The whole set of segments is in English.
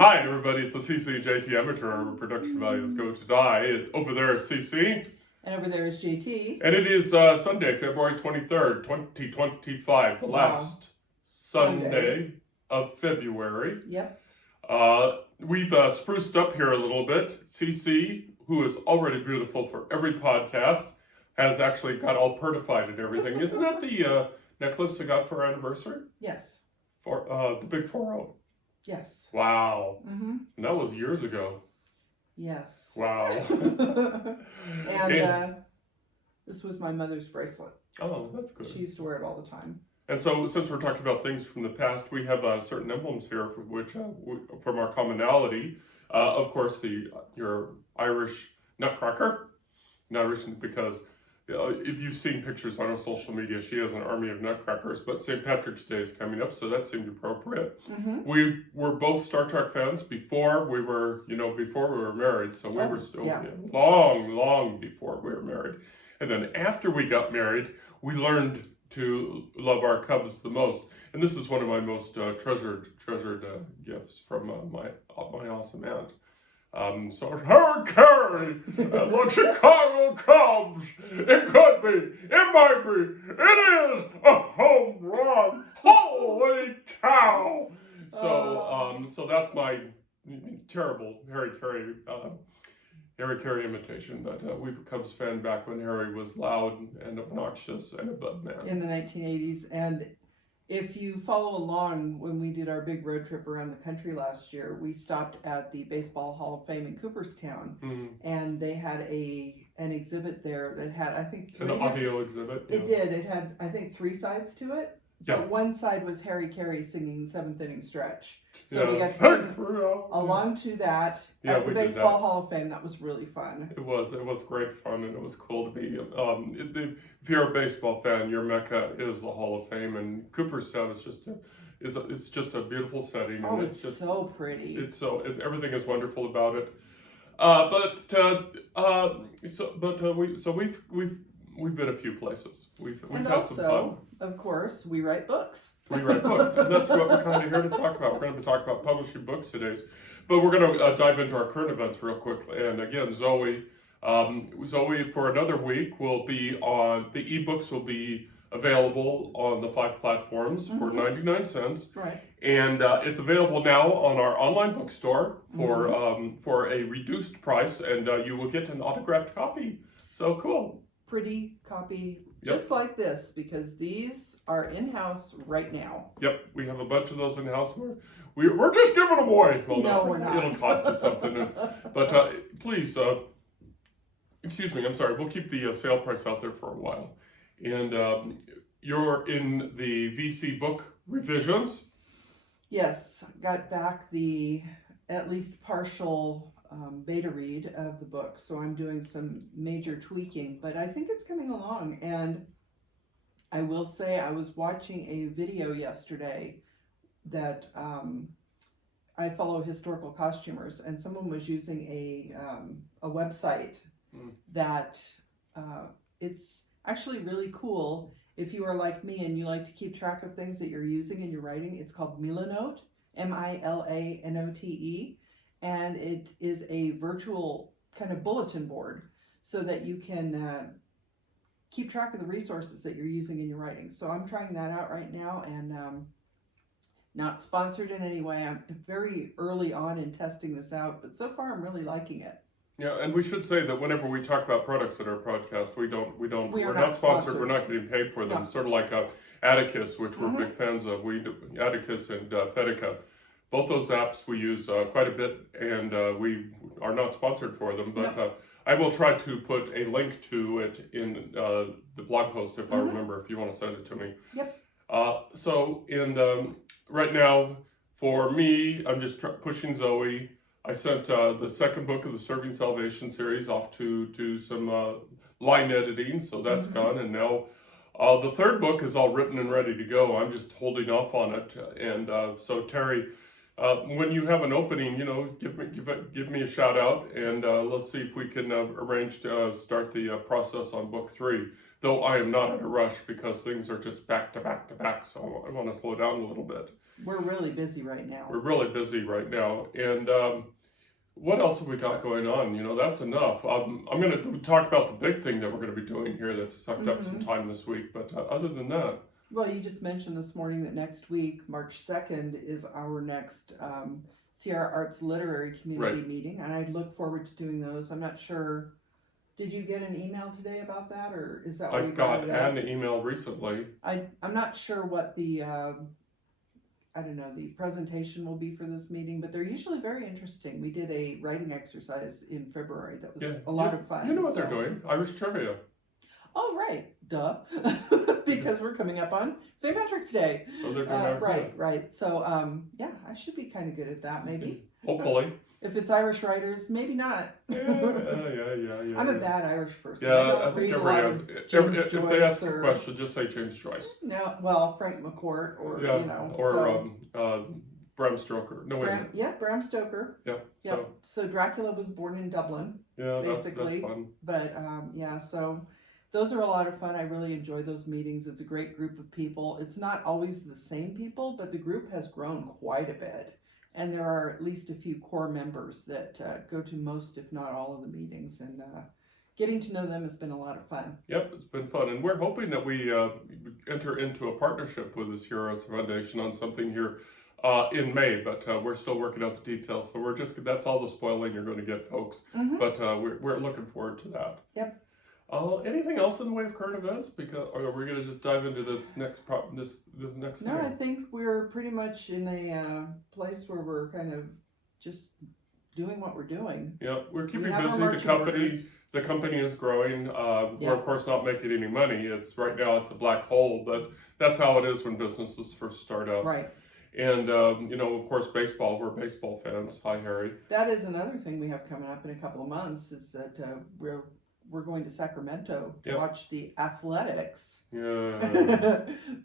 Hi everybody, it's the CCJT Amateur Production Values Go to Die. Over there is CC. And over there is JT. And it is Sunday, February 23rd, 2025, the last Sunday of February. Yep. We've spruced up here a little bit. CC, who is already beautiful for every podcast, has actually got all pertified and everything. Isn't that the necklace I got for our anniversary? Yes. For the Big 4-0. Yes. Wow. Mm-hmm. And that was years ago. Yes. Wow. and this was my mother's bracelet. Oh, that's good. She used to wear it all the time. And so, since we're talking about things from the past, we have certain emblems here from which, from our commonality. Of course, your Irish nutcracker. Irish because if you've seen pictures on her social media, she has an army of nutcrackers. But St. Patrick's Day is coming up, so that seemed appropriate. Mm-hmm. We were both Star Trek fans before we were married. So we were still long before we were married. And then after we got married, we learned to love our cubs the most. And this is one of my most treasured gifts from my awesome aunt. So Harry Carey and the Chicago Cubs. It could be, it might be, it is a home run. Holy cow! So that's my terrible Harry Carey imitation, but we were Cubs fan back when Harry was loud and obnoxious and a bud man. In the 1980s. And if you follow along, when we did our big road trip around the country last year, we stopped at the Baseball Hall of Fame in Cooperstown, and they had an exhibit there that had, I think, an audio exhibit. It did. It had, I think, 3 sides to it. Yeah. But one side was Harry Carey singing the 7th inning stretch. So we got to sing along to that at the Baseball Hall of Fame. That was really fun. It was great fun, and it was cool to be. If you're a baseball fan, your mecca is the Hall of Fame, and Cooperstown is just a beautiful setting. Oh, and it's just so pretty. Everything is wonderful about it. We've been a few places. We've had also, some fun. Of course, we write books. We write books, and that's what we're kind of here to talk about. We're going to be talking about publishing books today, but we're going to dive into our current events real quickly. And again, ZOEY for another week will be on, the ebooks will be available on the 5 platforms for 99 cents. Right. And it's available now on our online bookstore for a reduced price, and you will get an autographed copy. So cool. Pretty copy, just like this, because these are in-house right now. Yep, we have a bunch of those in-house. We're just giving them away. Well, no, we're not. It'll cost us something. But please, excuse me, I'm sorry. We'll keep the sale price out there for a while. And you're in the VC book revisions? Yes, got back the at least partial beta read of the book, so I'm doing some major tweaking, but I think it's coming along. And I will say, I was watching a video yesterday that I follow historical costumers, and someone was using a website that it's actually really cool. If you are like me and you like to keep track of things that you're using in your writing, it's called Milanote, Milanote. And it is a virtual kind of bulletin board so that you can keep track of the resources that you're using in your writing. So I'm trying that out right now, and not sponsored in any way. I'm very early on in testing this out, but so far I'm really liking it. Yeah, and we should say that whenever we talk about products in our podcast, we're not sponsored. We're not getting paid for them. No. Sort of like Atticus, which we're big fans of. Atticus and Fedica. Both those apps we use quite a bit, and we are not sponsored for them, but I will try to put a link to it in the blog post if I remember, if you want to send it to me. Yep. Right now, for me, I'm just pushing ZOEY. I sent the second book of the Serving Salvation series off to some line editing, so that's gone, and now the third book is all written and ready to go. I'm just holding off on it, and so Terry, when you have an opening, give me a shout out, and let's see if we can arrange to start the process on book 3. though I am not in a rush because things are just back to back to back, so I want to slow down a little bit. We're really busy right now. We're really busy right now, and what else have we got going on? You know, that's enough. I'm going to talk about the big thing that we're going to be doing here that's sucked up some time this week, but other than that. Well, you just mentioned this morning that next week, March 2nd, is our next Sierra Arts Literary Community meeting, and I look forward to doing those. I'm not sure, did you get an email today about that, or is that why you got it? I got an email recently. I'm not sure what the, I don't know, the presentation will be for this meeting, but they're usually very interesting. We did a writing exercise in February that was a lot of fun. You know what they're doing? Irish trivia. Oh, right. Duh. Because we're coming up on St. Patrick's Day. So they're doing right. So, yeah, I should be kind of good at that, maybe. Hopefully. If it's Irish writers, maybe not. Yeah. I'm a bad Irish person. Yeah, I don't read a lot of James Joyce. If they ask a question, just say James Joyce. No, well, Frank McCourt, or, Bram Stoker. No, wait. Bram Stoker. Yeah. So Dracula was born in Dublin. Yeah, basically. that's fun. But, so those are a lot of fun. I really enjoy those meetings. It's a great group of people. It's not always the same people, but the group has grown quite a bit. And there are at least a few core members that go to most, if not all, of the meetings. And getting to know them has been a lot of fun. Yep, it's been fun. And we're hoping that we enter into a partnership with the Sierra Arts Foundation on something here in May, but we're still working out the details. So that's all the spoiling you're going to get, folks. But we're looking forward to that. Yep. Anything else in the way of current events? Or are we going to just dive into this next next No, I think we're pretty much in a place where we're kind of just doing what we're doing. Yeah, we're keeping busy. The company is growing. We're of course not making any money. Right now it's a black hole, but that's how it is when businesses first start out. Right. And of course, baseball. We're baseball fans. Hi, Harry. That is another thing we have coming up in a couple of months. Is that we're going to Sacramento to watch the Athletics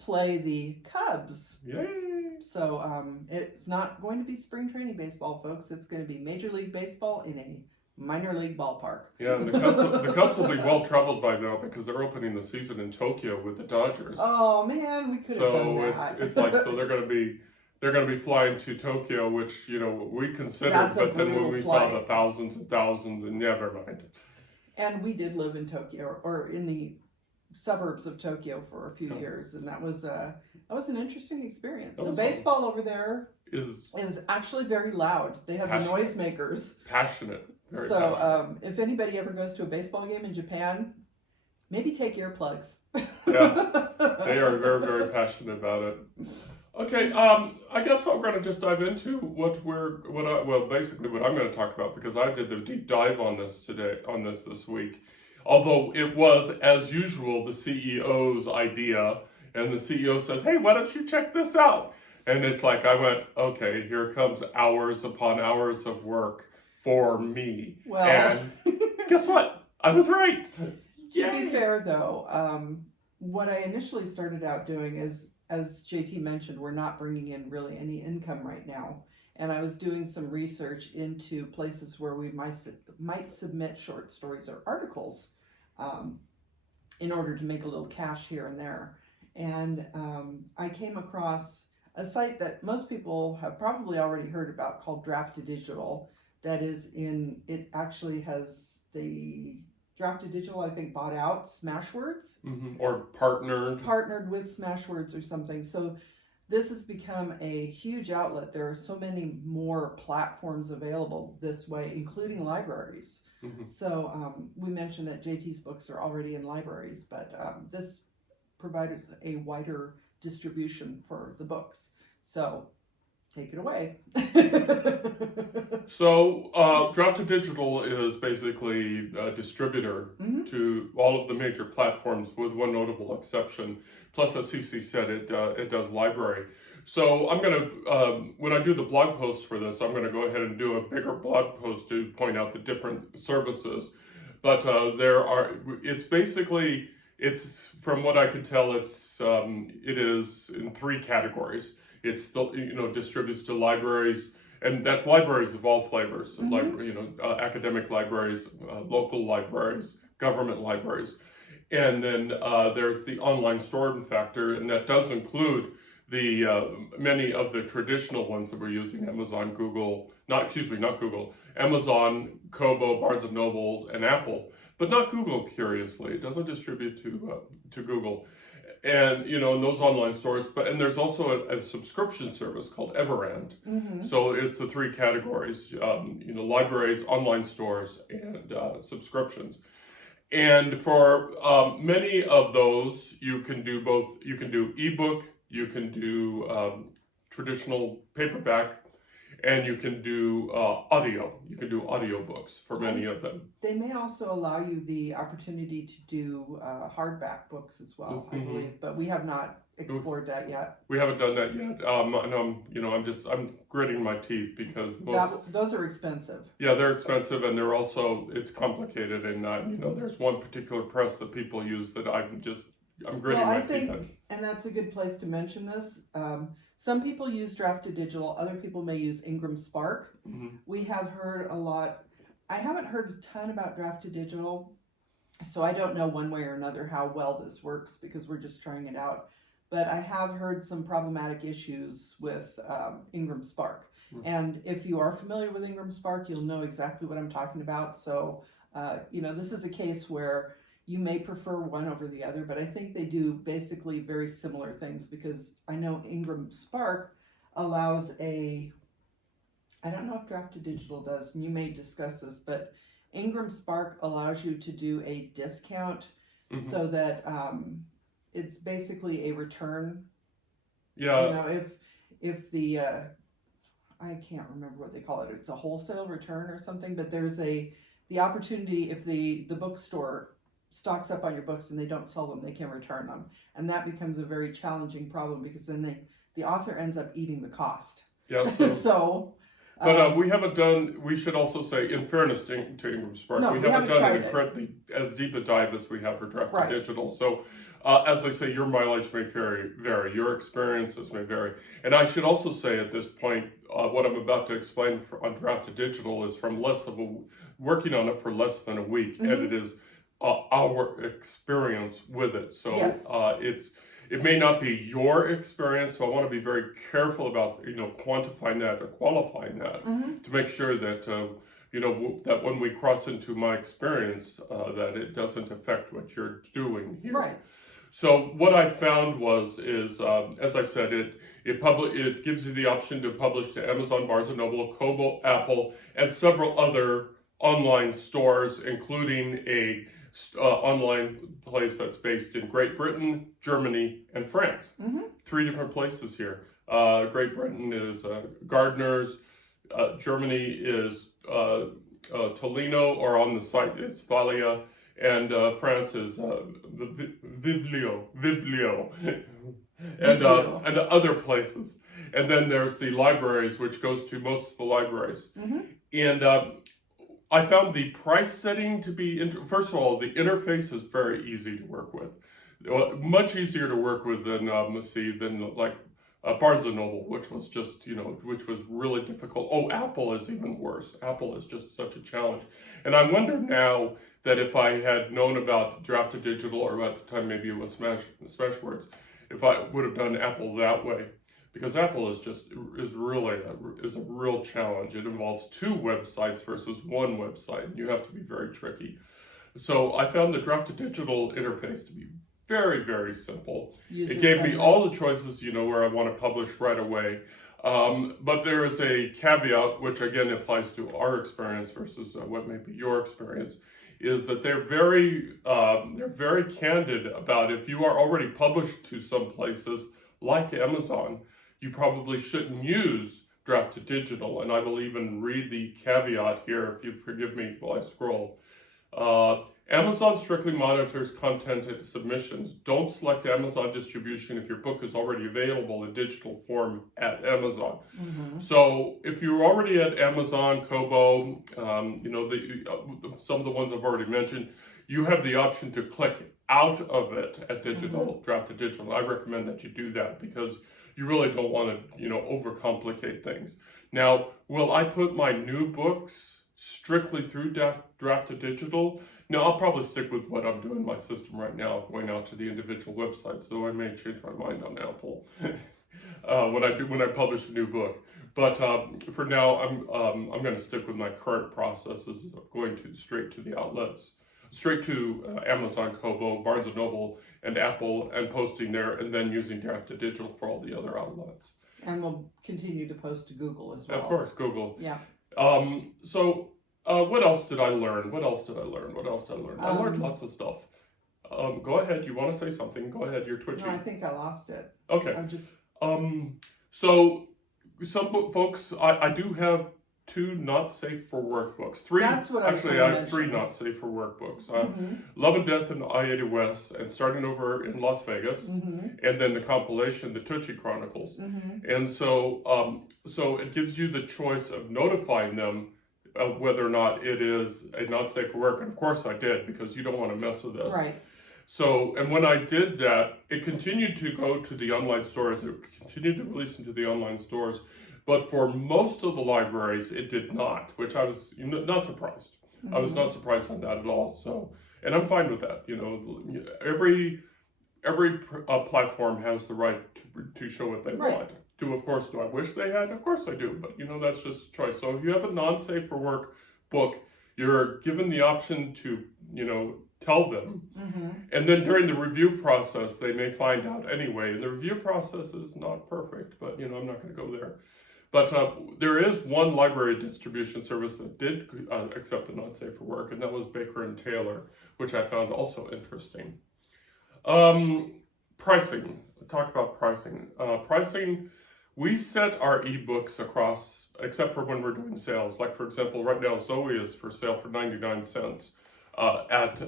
play the Cubs. Yay! So it's not going to be spring training baseball, folks. It's going to be Major League Baseball in a minor league ballpark. Yeah, and the Cubs will be well traveled by now because they're opening the season in Tokyo with the Dodgers. Oh man, we could have done that. So it's like they're going to be flying to Tokyo, which we considered, but then when we saw the thousands and thousands, and never mind. And we did live in Tokyo, or in the suburbs of Tokyo for a few years, and that was an interesting experience. So baseball over there is actually very loud. They have the noisemakers. Passionate. Very so passionate. If anybody ever goes to a baseball game in Japan, maybe take earplugs. Yeah, they are very, very passionate about it. Okay, I guess what we're going to just dive into basically what I'm going to talk about, because I did the deep dive on this this week. Although it was, as usual, the CEO's idea, and the CEO says, "Hey, why don't you check this out?" And it's like I went, "Okay, here comes hours upon hours of work for me." Well, and guess what? I was right. To be fair, though, what I initially started out doing is, as JT mentioned, we're not bringing in really any income right now. And I was doing some research into places where we might submit short stories or articles in order to make a little cash here and there. And I came across a site that most people have probably already heard about called Draft2Digital. It actually has the Draft2Digital, I think, bought out Smashwords. Or partnered with Smashwords or something. So this has become a huge outlet. There are so many more platforms available this way, including libraries. So we mentioned that JT's books are already in libraries, but this provides a wider distribution for the books. So take it away. So, Draft2Digital is basically a distributor to all of the major platforms, with one notable exception. Plus, as CC said, it does library. So, I'm going to, when I do the blog post for this, I'm going to go ahead and do a bigger blog post to point out the different services. But it's from what I could tell, it is in three categories. It's distributes to libraries, and that's libraries of all flavors. Academic libraries, local libraries, government libraries, And then there's the online store factor, and that does include the many of the traditional ones that we're using: Amazon, Google, not Google, Amazon, Kobo, Barnes and Noble, and Apple, but not Google. Curiously, it doesn't distribute to Google, and in those online stores. And there's also a subscription service called Everand. Mm-hmm. So it's the three categories: libraries, online stores, and subscriptions. And for many of those, you can do both. You can do ebook, you can do traditional paperback, and you can do audio. You can do audiobooks for many of them. They may also allow you the opportunity to do hardback books as well, I believe, but we have not explored that yet. We haven't done that yet. And I'm gritting my teeth because those are expensive. Yeah, they're expensive, and it's complicated, and there's one particular press that people use that I'm gritting my teeth on. And that's a good place to mention this. Some people use Draft2Digital, other people may use Ingram Spark. Mm-hmm. We have heard a lot. I haven't heard a ton about Draft2Digital, so I don't know one way or another how well this works because we're just trying it out. But I have heard some problematic issues with Ingram Spark. Mm-hmm. And if you are familiar with Ingram Spark, you'll know exactly what I'm talking about. So, this is a case where you may prefer one over the other, but I think they do basically very similar things because I know Ingram Spark allows I don't know if Draft2Digital does, and you may discuss this, but Ingram Spark allows you to do a discount so that it's basically a return. Yeah. If the, I can't remember what they call it, it's a wholesale return or something, but there's the opportunity if the bookstore stocks up on your books and they don't sell them, they can return them. And that becomes a very challenging problem because then the author ends up eating the cost. Yeah. But we haven't done, we should also say, in fairness to Ingram Spark, we haven't done an incredibly as deep a dive as we have for Draft2Digital. Right. So as I say, your mileage may vary, your experiences may vary. And I should also say at this point, what I'm about to explain on Draft2Digital is from working on it for less than a week, and it is our experience with it. So yes. It may not be your experience, so I want to be very careful about quantifying that or qualifying that to make sure that that when we cross into my experience that it doesn't affect what you're doing here. Right. So what I found is as I said, it gives you the option to publish to Amazon, Barnes and Noble, Kobo, Apple, and several other online stores, including a online place that's based in Great Britain, Germany, and France. 3 different places here. Great Britain is Gardner's, Germany is Tolino, or on the site it's Thalia, and France is Viblio, and other places. And then there's the libraries, which goes to most of the libraries. And I found the price setting to be, first of all, the interface is very easy to work with. Much easier to work with than like Barnes and Noble, which was just, which was really difficult. Oh, Apple is even worse. Apple is just such a challenge. And I wonder now that if I had known about Draft2Digital, or at the time maybe it was Smashwords, if I would have done Apple that way. Because Apple is a real challenge. It involves 2 websites versus 1 website, and you have to be very tricky. So I found the Draft2Digital interface to be very, very simple. It gave me all the choices, where I want to publish right away. But there is a caveat, which again applies to our experience versus what may be your experience, is that they're very candid about if you are already published to some places like Amazon, you probably shouldn't use Draft2Digital. And I will even read the caveat here, if you forgive me while I scroll. Amazon strictly monitors content submissions. Don't select Amazon distribution if your book is already available in digital form at Amazon. So if you're already at Amazon, Kobo, some of the ones I've already mentioned, you have the option to click out of it at Draft2Digital. I recommend that you do that because you really don't want to, overcomplicate things. Now, will I put my new books strictly through Draft2Digital? No, I'll probably stick with what I'm doing in my system right now, going out to the individual websites, though I may change my mind on Apple when I publish a new book. But for now, I'm going to stick with my current processes of going straight to the outlets, straight to Amazon, Kobo, Barnes and Noble, and Apple, and posting there, and then using Draft2Digital for all the other outlets. And we'll continue to post to Google as well. Of course, Google. Yeah. What else did I learn? I learned lots of stuff. Go ahead. You want to say something? Go ahead. You're twitching. No, I think I lost it. Okay. I'm just. So some folks, I do have 2 not safe for work books. 3. That's what actually, I have 3 not safe for work books. Love and Death in I-80 West, and Starting Over in Las Vegas, and then the compilation, the Tucci Chronicles. And so it gives you the choice of notifying them of whether or not it is a not safe for work. And of course I did, because you don't want to mess with this. Right. So, and when I did that, it continued to go to the online stores. It continued to release into the online stores. But for most of the libraries, it did not, which I was not surprised. I was not surprised on that at all. So, and I'm fine with that. Every platform has the right to show what they want. Do I wish they had? Of course I do. But that's just a choice. So if you have a non-safe for work book, you're given the option to tell them, and then during the review process, they may find out anyway. And the review process is not perfect, but I'm not going to go there. But there is one library distribution service that did accept the non-safe for work, and that was Baker and Taylor, which I found also interesting. Pricing. Talk about pricing. Pricing. We set our ebooks across, except for when we're doing sales. Like for example, right now ZOEY is for sale for 99 cents. At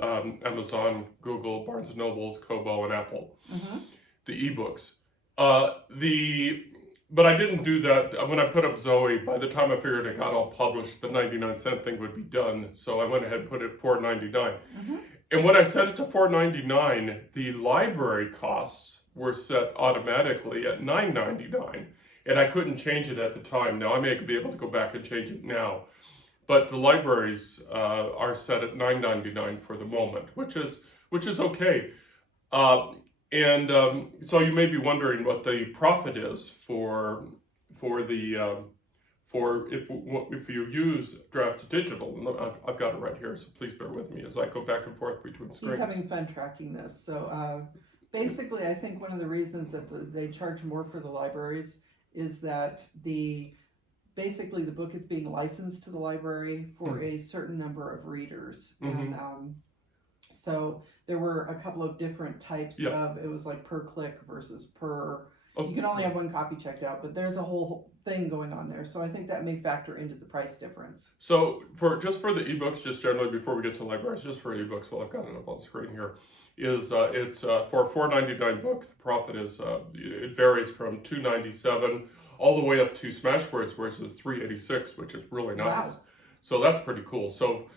Amazon, Google, Barnes and Nobles, Kobo, and Apple. The ebooks. But I didn't do that when I put up ZOEY. By the time I figured it got all published, the 99-cent thing would be done. So I went ahead and put it $4.99. And when I set it to $4.99, the library costs were set automatically at $9.99, and I couldn't change it at the time. Now I may be able to go back and change it now. But the libraries are set at $9.99 for the moment, which is okay. So you may be wondering what the profit is for if you use Draft2Digital. I've got it right here, so please bear with me as I go back and forth between screens. He's having fun tracking this. So basically, I think one of the reasons that they charge more for the libraries is that basically the book is being licensed to the library for a certain number of readers. And so there were a couple of different types of, it was like per click versus per, you can only have one copy checked out, but there's a whole thing going on there. So I think that may factor into the price difference. So just for the ebooks, just generally before we get to libraries, just for ebooks, well, I've got it up on the screen here, is it's for a $4.99 book, the profit is, it varies from $2.97 all the way up to Smashwords, where it's $3.86, which is really nice. Wow. So that's pretty cool. So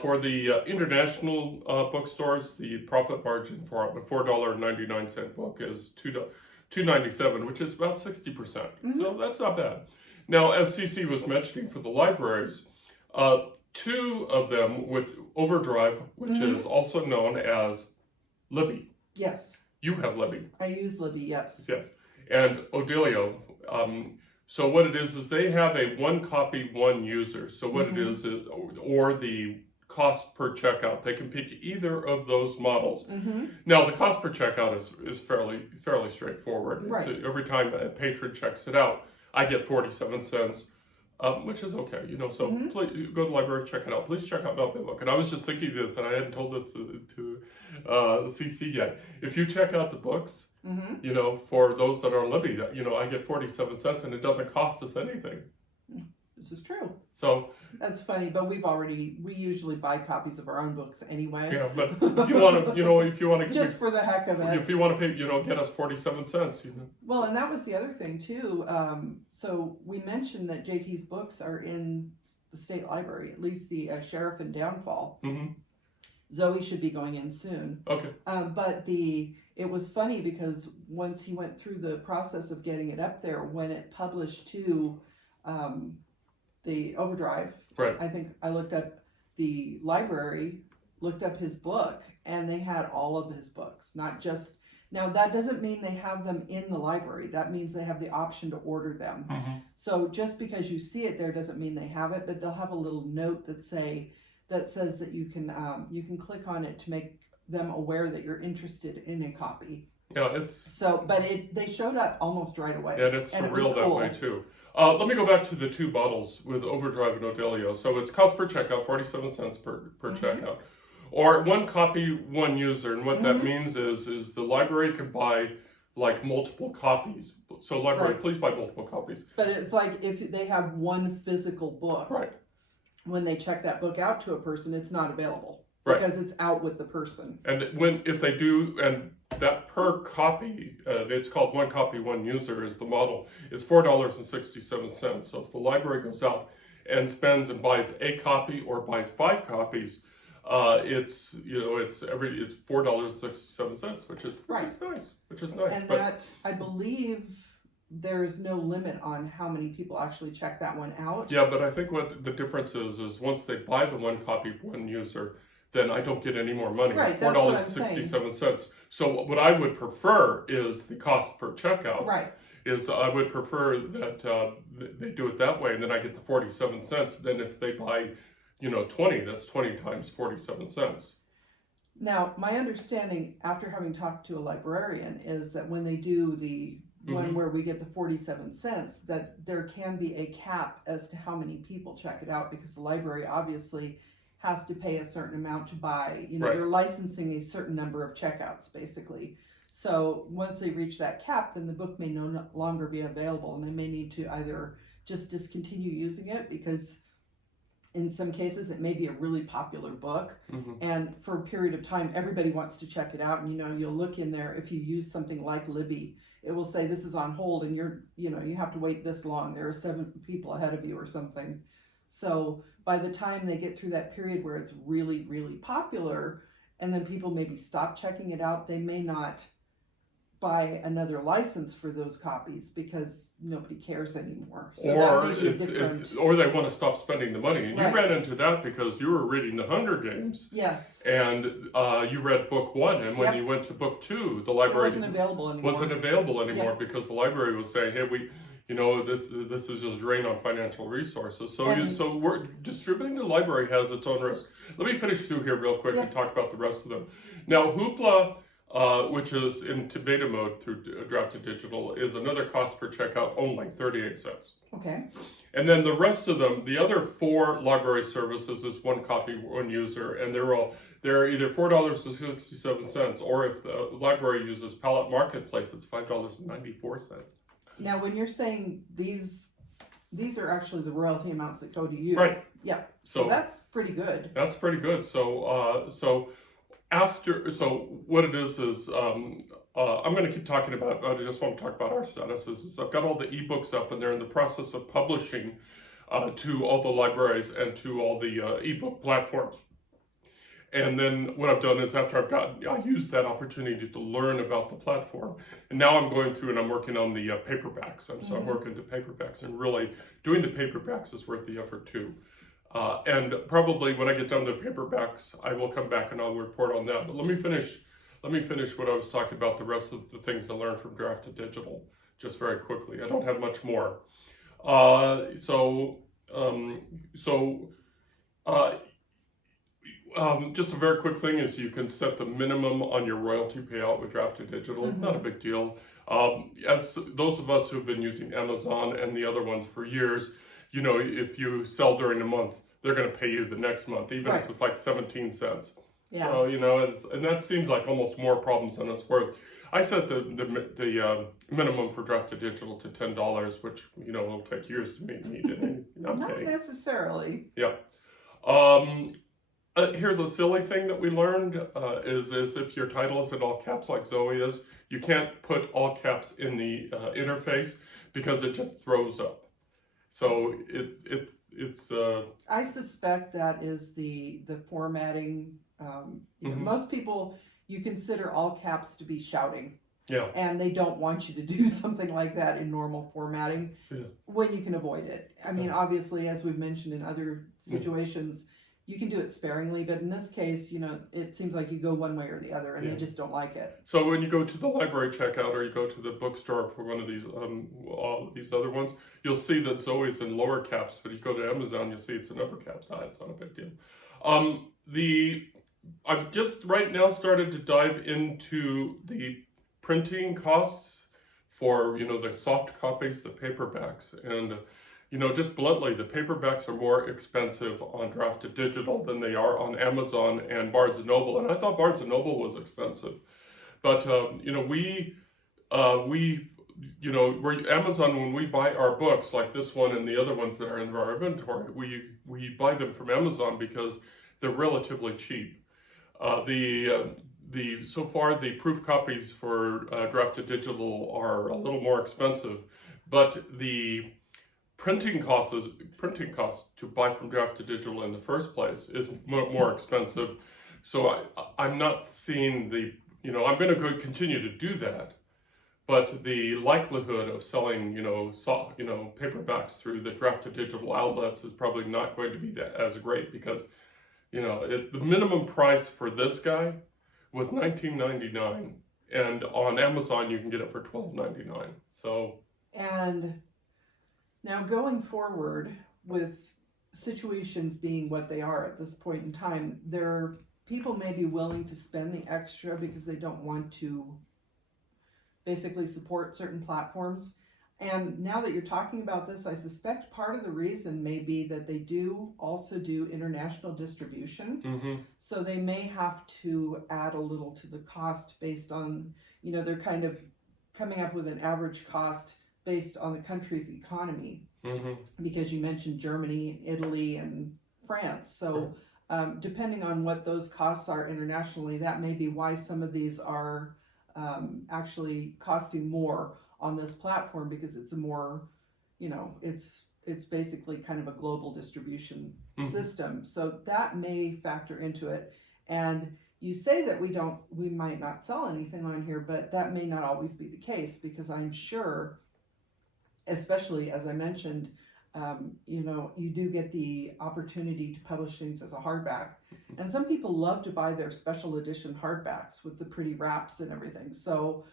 for the international bookstores, the profit margin for a $4.99 book is $2.97, which is about 60%. So that's not bad. Now, as CC was mentioning, for the libraries, 2 of them, with Overdrive, which is also known as Libby. Yes. You have Libby. I use Libby, yes. Yes. And Odilio. So what it is they have a 1 copy, 1 user. So what it is, or the cost per checkout. They can pick either of those models. Now, the cost per checkout is fairly straightforward. Right. Every time a patron checks it out, I get 47 cents, which is okay. So please go to the library, check it out. Please check out my book. And I was just thinking this, and I hadn't told this to CC yet. If you check out the books, for those that are on Libby, I get 47 cents, and it doesn't cost us anything. This is true. So that's funny, but we usually buy copies of our own books anyway. Yeah, but if you want to, just for the heck of it, if you want to pay, get us 47 cents. Well, and that was the other thing too. So we mentioned that JT's books are in the state library, at least the Sheriff and Downfall. ZOEY should be going in soon. Okay. But it was funny because once he went through the process of getting it up there, when it published to the Overdrive, right. I think I looked up the library looked up his book, and they had all of his books, not just. Now, that doesn't mean they have them in the library. That means they have the option to order them. So just because you see it there doesn't mean they have it, but they'll have a little note that says that you can click on it to make them aware that you're interested in a copy. Yeah, it's so, but they showed up almost right away. And it's surreal that way too. Let me go back to the two bottles with Overdrive and Odelio. So it's cost per checkout, 47 cents per checkout. Or one copy, one user. And what that means is the library can buy like multiple copies. So library, please buy multiple copies. But it's like if they have one physical book, when they check that book out to a person, it's not available because it's out with the person. And if they do, and that per copy, it's called one copy, one user is the model, is $4.67. So if the library goes out and spends and buys a copy or buys 5 copies, it's $4.67, which is nice. And that, I believe, there's no limit on how many people actually check that one out. Yeah, but I think what the difference is once they buy the one copy, one user, then I don't get any more money. Right, it's $4.67. So what I would prefer is the cost per checkout. Right. Is I would prefer that they do it that way, and then I get the 47 cents. Then if they buy 20, that's 20 times 47 cents. Now, my understanding, after having talked to a librarian, is that when they do the one where we get the 47 cents, that there can be a cap as to how many people check it out, because the library obviously has to pay a certain amount to buy. They're licensing a certain number of checkouts, basically. So once they reach that cap, then the book may no longer be available, and they may need to either just discontinue using it, because in some cases it may be a really popular book, and for a period of time everybody wants to check it out, and you'll look in there, if you use something like Libby, it will say this is on hold and you have to wait this long, there are 7 people ahead of you or something. So by the time they get through that period where it's really, really popular, and then people maybe stop checking it out, they may not buy another license for those copies because nobody cares anymore. So or they want to stop spending the money. And you ran into that because you were reading The Hunger Games. Yes. And you read book 1, and when you went to book 2, the library wasn't available anymore because the library was saying, hey, this is just drain on financial resources. So we're distributing the library has its own risk. Let me finish through here real quick and talk about the rest of them. Now, Hoopla, which is in beta mode through Draft2Digital, is another cost per checkout only, 38 cents. Okay. And then the rest of them, the other 4 library services is one copy, one user, and they're either $4.67, or if the library uses Pallet Marketplace, it's $5.94. Now, when you're saying these are actually the royalty amounts that go to you. Right. Yeah. So that's pretty good. That's pretty good. So what it is I'm going to keep talking about, I just want to talk about our statuses. I've got all the ebooks up, and they're in the process of publishing to all the libraries and to all the ebook platforms. And then what I've done is I used that opportunity to learn about the platform. And now I'm going through and I'm working on the paperbacks. And so I'm working to paperbacks, and really doing the paperbacks is worth the effort too. And probably when I get done with the paperbacks, I will come back and I'll report on that. But let me finish what I was talking about, the rest of the things I learned from Draft2Digital, just very quickly. I don't have much more. Just a very quick thing is you can set the minimum on your royalty payout with Draft2Digital. Not a big deal. As those of us who've been using Amazon and the other ones for years, if you sell during the month, they're going to pay you the next month, even if it's like 17 cents. Yeah. So, and that seems like almost more problems than it's worth. I set the minimum for Draft2Digital to $10, which, will take years to meet. Not necessarily. Yeah. Here's a silly thing that we learned, is if your title is in all caps like ZOEY is, you can't put all caps in the interface because it just throws up. So it's I suspect that is the formatting. Most people, you consider all caps to be shouting. Yeah. And they don't want you to do something like that in normal formatting when you can avoid it. I mean, obviously, as we've mentioned in other situations, you can do it sparingly, but in this case, it seems like you go one way or the other, and they just don't like it. So when you go to the library checkout or you go to the bookstore for one of these other ones, you'll see that ZOEY's in lower caps, but you go to Amazon, you'll see it's in upper caps. It's not a big deal. I've just right now started to dive into the printing costs for, the soft copies, the paperbacks, and just bluntly, the paperbacks are more expensive on Draft2Digital than they are on Amazon and Barnes & Noble. And I thought Barnes & Noble was expensive. But, we're Amazon, when we buy our books, like this one and the other ones that are in our inventory, we buy them from Amazon because they're relatively cheap. So far, the proof copies for Draft2Digital are a little more expensive, but the printing costs to buy from Draft2Digital in the first place is more expensive. So I'm not seeing I'm going to continue to do that, but the likelihood of selling, paperbacks through the Draft2Digital outlets is probably not going to be as great because, the minimum price for this guy was $19.99, and on Amazon you can get it for $12.99. So. And now going forward with situations being what they are at this point in time, people may be willing to spend the extra because they don't want to basically support certain platforms. And now that you're talking about this, I suspect part of the reason may be that they do also do international distribution. Mm-hmm. So they may have to add a little to the cost based on, they're kind of coming up with an average cost based on the country's economy. Mm-hmm. Because you mentioned Germany, Italy, and France. So depending on what those costs are internationally, that may be why some of these are actually costing more on this platform, because it's a more, it's basically kind of a global distribution system. So that may factor into it. And you say that we might not sell anything on here, but that may not always be the case, because I'm sure, especially as I mentioned, you do get the opportunity to publish things as a hardback. And some people love to buy their special edition hardbacks with the pretty wraps and everything. So,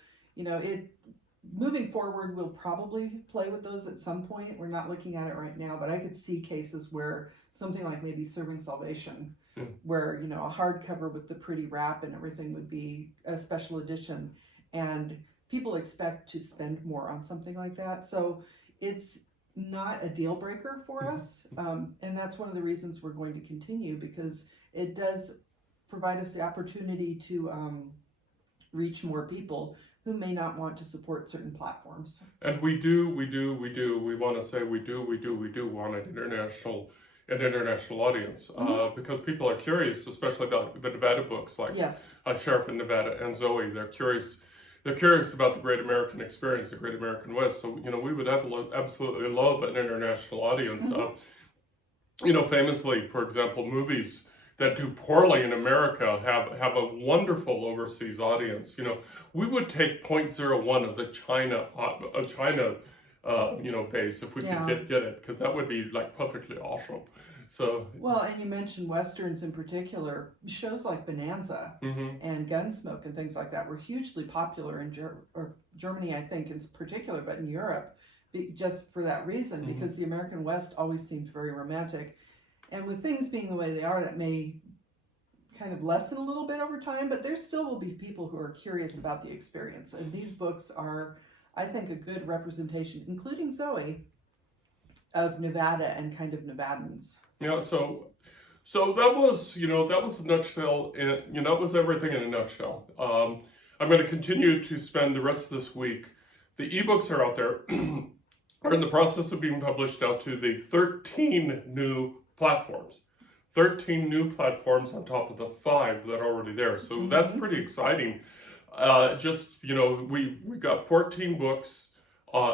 moving forward, we'll probably play with those at some point. We're not looking at it right now, but I could see cases where something like maybe Serving Salvation, where, a hardcover with the pretty wrap and everything would be a special edition. And people expect to spend more on something like that. So it's not a deal breaker for us. And that's one of the reasons we're going to continue, because it does provide us the opportunity to reach more people who may not want to support certain platforms. And we want to say we do want an international audience, because people are curious, especially about the Nevada books, like Sheriff in Nevada and ZOEY. They're curious about the Great American Experience, the Great American West. So, we would absolutely love an international audience. Famously, for example, movies that do poorly in America have a wonderful overseas audience. We would take 0.01 of the China base if we could get it, because that would be like perfectly awesome. So well, and you mentioned westerns in particular. Shows like Bonanza and Gunsmoke and things like that were hugely popular in Germany, I think, in particular, but in Europe, just for that reason, because the American West always seemed very romantic. And with things being the way they are, that may kind of lessen a little bit over time, but there still will be people who are curious about the experience. And these books are, I think, a good representation, including ZOEY, of Nevada and kind of Nevadans. Yeah, so that was a nutshell. That was everything in a nutshell. I'm going to continue to spend the rest of this week. The ebooks are out there, are in the process of being published out to the 13 new platforms. 13 new platforms on top of the 5 that are already there. So that's pretty exciting. We got 14 books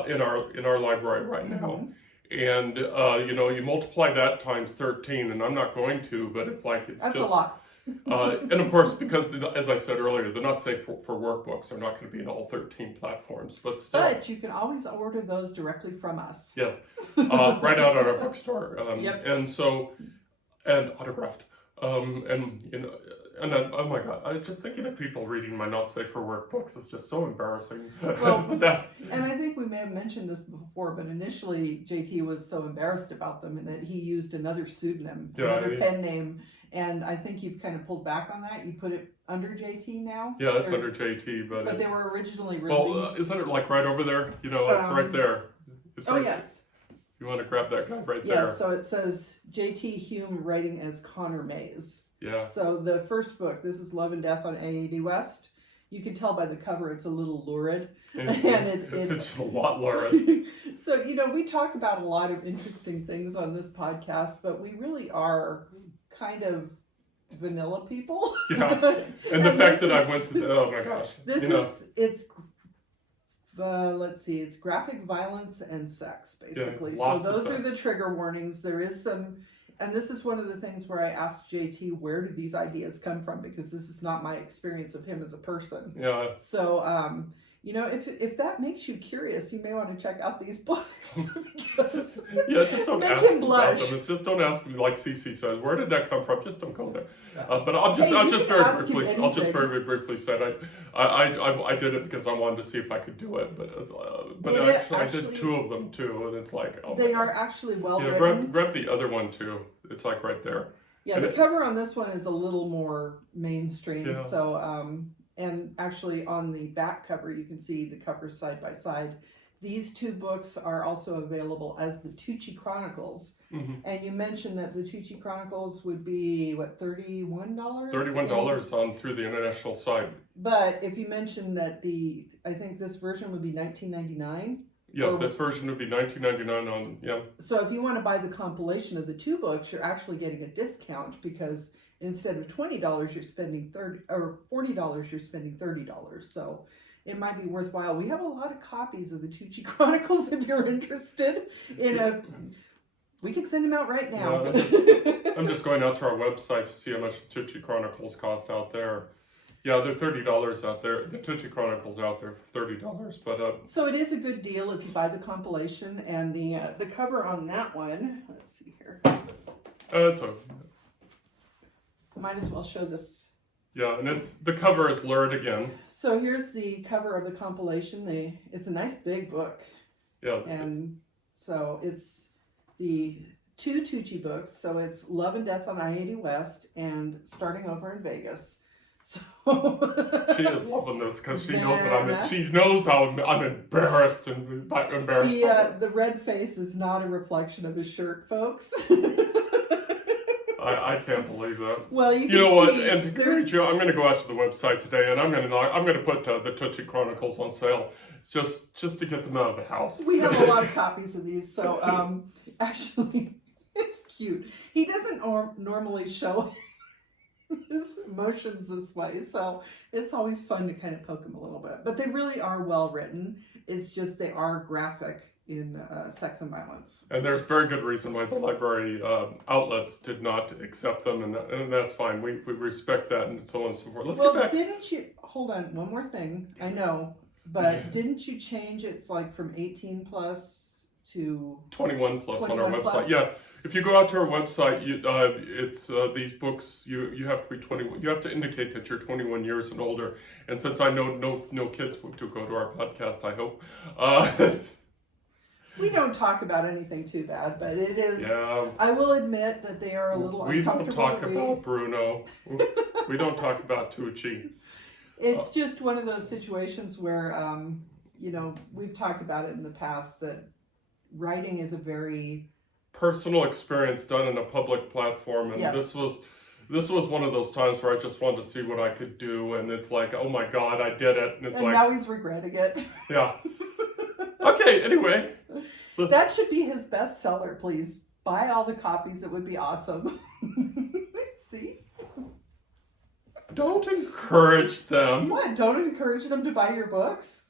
in our library right now. And, you multiply that times 13, and I'm not going to, but that's just a lot. And of course, because, as I said earlier, they're not safe for workbooks. They're not going to be in all 13 platforms, but still. But you can always order those directly from us. Yes, right out at our bookstore. And so, and autographed. And you know, and then, oh my God, I just thinking of people reading my not safe for work books is just so embarrassing. Well, That's, and I think we may have mentioned this before, but initially JT was so embarrassed about them and that he used another pseudonym, another pen name, and I think you've kind of pulled back on that. You put it under JT now? Yeah, it's under JT, but they were originally released. Well, isn't it like right over there? You know, it's right there. It's right yes. You want to grab that guy right there. Yes, so it says JT Hume writing as Connor Mays. Yeah. So the first book, this is Love and Death on AAD West. You can tell by the cover it's a little lurid. It's just a lot lurid. So, you know, we talk about a lot of interesting things on this podcast, but we really are kind of vanilla people. Yeah. And the fact that I went to, oh my gosh. Let's see, it's graphic violence and sex, basically. Yeah, so those are the trigger warnings. There is some, and this is one of the things where I asked JT, where do these ideas come from? Because this is not my experience of him as a person. Yeah. So, you know, if that makes you curious, you may want to check out these books. Because just don't make ask him about blush. them. It's just don't ask me, like Cece says, where did that come from? Just don't go there. But I'll just very briefly say I did it because I wanted to see if I could do it, but actually I did two of them too, and it's like, oh, they are actually well written. Grab the other one too. It's like right there. Yeah, the cover on this one is a little more mainstream. Yeah. So, and actually on the back cover, you can see the covers side by side. These two books are also available as the Tucci Chronicles. Mm-hmm. And you mentioned that the Tucci Chronicles would be, what, $31? $31 on through the international site. But if you mentioned that I think this version would be $19.99. Yeah, this version would be $19.99 on, yeah. So if you want to buy the compilation of the two books, you're actually getting a discount because instead of $20, you're spending $40, you're spending $30. So it might be worthwhile. We have a lot of copies of the Tucci Chronicles if you're interested in we can send them out right now. Yeah, I'm just going out to our website to see how much the Tucci Chronicles cost out there. Yeah, they're $30 out there. The Tucci Chronicles out there for $30, but so it is a good deal if you buy the compilation and the cover on that one. Let's see here. Might as well show this. Yeah, and the cover is lurid again. So here's the cover of the compilation. It's a nice big book. Yeah. And so it's the two Tucci books. So it's Love and Death on I-80 West and Starting Over in Vegas. So she is loving this because she knows that she knows how I'm embarrassed and embarrassed. The red face is not a reflection of his shirt, folks. I can't believe that. Well, you know what? And to encourage you, I'm going to go out to the website today, and I'm going to put the Tucci Chronicles on sale, just to get them out of the house. We have a lot of copies of these, so actually, it's cute. He doesn't normally show his emotions this way, so it's always fun to kind of poke him a little bit. But they really are well written. It's just they are graphic in sex and violence. And there's very good reason why the library outlets did not accept them, and that's fine. We respect that and so on and so forth. Let's get back. Didn't you, hold on, one more thing. I know, but didn't you change it like from 18 plus to 21 plus 21 on our plus? website? Yeah. If you go out to our website, it's these books. You have to be 21. You have to indicate that you're 21 years and older. And since I know no kids to go to our podcast, I hope. We don't talk about anything too bad, but it is. Yeah. I will admit that they are a little uncomfortable. We don't talk about Bruno. We don't talk about Tucci. It's just one of those situations where, you know, we've talked about it in the past that writing is a very personal experience done in a public platform, and this was one of those times where I just wanted to see what I could do, and it's like, oh my God, I did it, and now he's regretting it. Yeah. Okay. Anyway, that should be his bestseller. Please buy all the copies. It would be awesome. See. Don't encourage them. What? Don't encourage them to buy your books?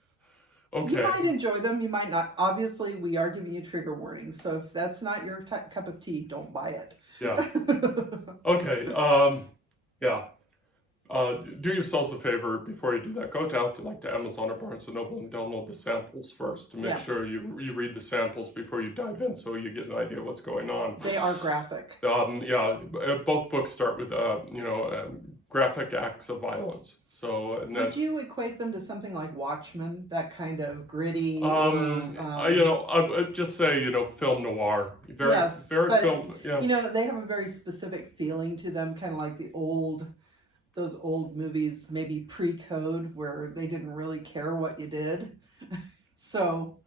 Okay. You might enjoy them, you might not. Obviously, we are giving you trigger warnings, so if that's not your cup of tea, don't buy it. Yeah. Okay. Yeah. do yourselves a favor before you do that. Go down to Amazon or Barnes & Noble and download the samples first to make sure you read the samples before you dive in, so you get an idea of what's going on. They are graphic. Both books start with graphic acts of violence. So would you equate them to something like Watchmen, that kind of gritty? I would just say film noir. Very film. Yeah. They have a very specific feeling to them, kind of like those old movies, maybe pre-code, where they didn't really care what you did. So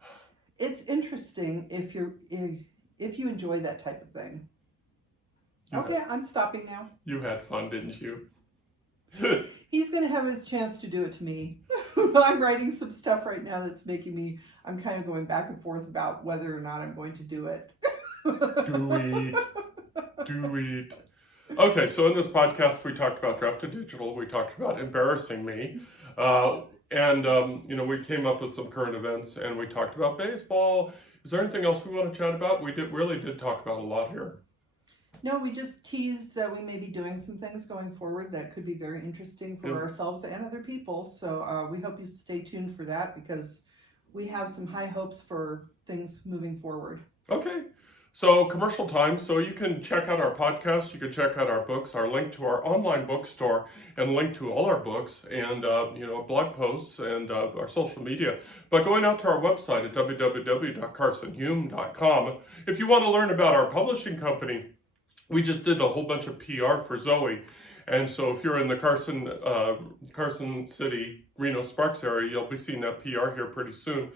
it's interesting if you enjoy that type of thing. I'm stopping now. You had fun, didn't you? He's going to have his chance to do it to me. I'm writing some stuff right now that's making me, I'm kind of going back and forth about whether or not I'm going to do it. Do it. Okay, so in this podcast, we talked about Draft2Digital. We talked about embarrassing me. We came up with some current events, and we talked about baseball. Is there anything else we want to chat about? We really did talk about a lot here. No, we just teased that we may be doing some things going forward that could be very interesting for ourselves and other people. So we hope you stay tuned for that, because we have some high hopes for things moving forward. Okay. So commercial time, so you can check out our podcast, you can check out our books, our link to our online bookstore, and link to all our books, and blog posts, and our social media by going out to our website at www.carsonhume.com. If you want to learn about our publishing company, we just did a whole bunch of PR for ZOEY, and so if you're in the Carson City, Reno Sparks area, you'll be seeing that PR here pretty soon.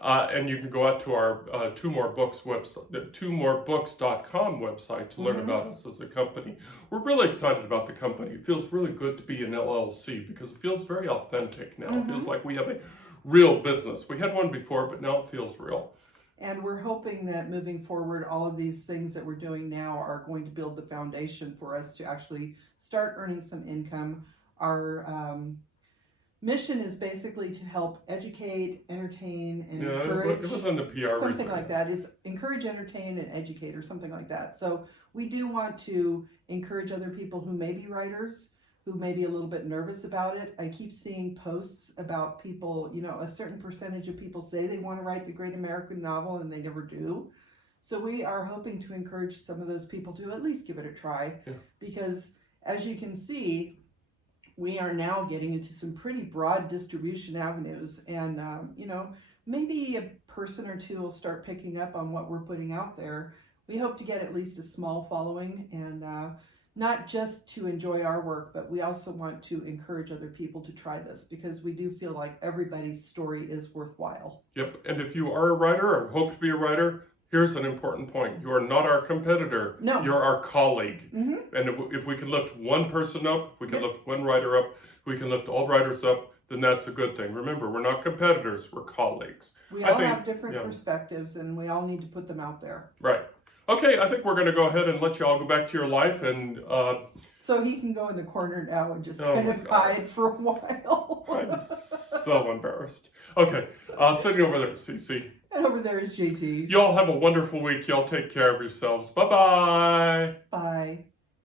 And you can go out to our twomoorebooks.com website to learn about us as a company. We're really excited about the company. It feels really good to be an LLC because it feels very authentic now. It feels like we have a real business. We had one before, but now it feels real. And we're hoping that moving forward, all of these things that we're doing now are going to build the foundation for us to actually start earning some income. Our mission is basically to help educate, entertain, and encourage. It was in the PR something recently. Like that. It's encourage, entertain, and educate, or something like that. So we do want to encourage other people who may be writers, who may be a little bit nervous about it. I keep seeing posts about people, a certain percentage of people say they want to write the great American novel and they never do. So we are hoping to encourage some of those people to at least give it a try, because as you can see, we are now getting into some pretty broad distribution avenues, and maybe a person or two will start picking up on what we're putting out there. We hope to get at least a small following, and not just to enjoy our work, but we also want to encourage other people to try this, because we do feel like everybody's story is worthwhile. Yep, and if you are a writer or hope to be a writer, here's an important point. You are not our competitor. No. You're our colleague. And if we can lift one person up, if we can lift one writer up, if we can lift all writers up, then that's a good thing. Remember, we're not competitors, we're colleagues. We all have different perspectives, and we all need to put them out there. Right. Okay, I think we're going to go ahead and let you all go back to your life. And so he can go in the corner now and just kind of hide for a while. I'm so embarrassed. Okay, sitting over there, Cece. And over there is JT. You all have a wonderful week. Y'all take care of yourselves. Bye-bye. Bye.